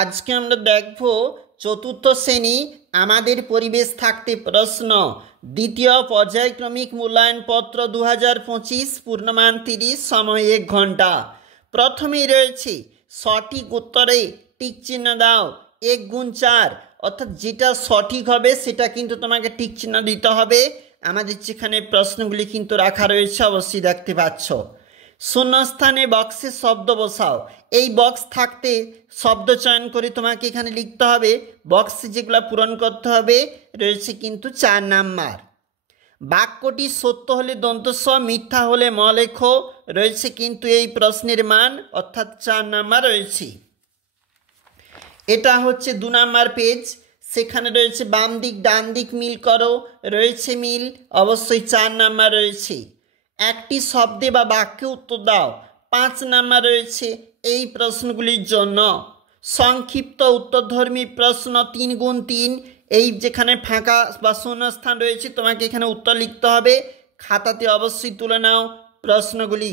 আজকে আমরা দেখব চতুর্থ শ্রেণী আমাদের পরিবেশ থাকতে প্রশ্ন দ্বিতীয় পর্যায়ক্রমিক মূল্যায়নপত্র 2025 পূর্ণমান 30 সময় 1 ঘন্টা। প্রথমেই রয়েছে সঠিক উত্তরে টিক চিহ্ন দাও 1 গুণ 4, অর্থাৎ যেটা সঠিক হবে সেটা কিন্তু তোমাকে টিক চিহ্ন দিতে হবে। আমাদের যেখানে প্রশ্নগুলি কিন্তু রাখা রয়েছে অবশ্যই দেখতে পাচ্ছ। শূন্যস্থানে বক্সে শব্দ বসাও। এই বক্স থাকতে শব্দ চয়ন করে তোমাকে এখানে লিখতে হবে। বক্সে যেগুলো পূরণ করতে হবে রয়েছে কিন্তু 4 নাম্বার। বাক্যটি সত্য হলে দন্ত স, মিথ্যা হলে ম লেখো। রয়েছে কিন্তু এই প্রশ্নের মান, অর্থাৎ 4 নাম্বার রয়েছে। এটা হচ্ছে 2 নাম্বার পেজ, সেখানে রয়েছে বাম দিক ডান দিক মিল করো, রয়েছে মিল, অবশ্যই 4 নাম্বার রয়েছে। একটি শব্দে বা বাক্যে উত্তর দাও, 5 নাম্বার রয়েছে এই প্রশ্নগুলির জন্য। সংক্ষিপ্ত উত্তরধর্মী প্রশ্ন 3 গুণ 3, এই যেখানে ফাঁকা বা শূন্যস্থান রয়েছে তোমাকে এখানে উত্তর লিখতে হবে। খাতাতে অবশ্যই তুলে নাও প্রশ্নগুলি।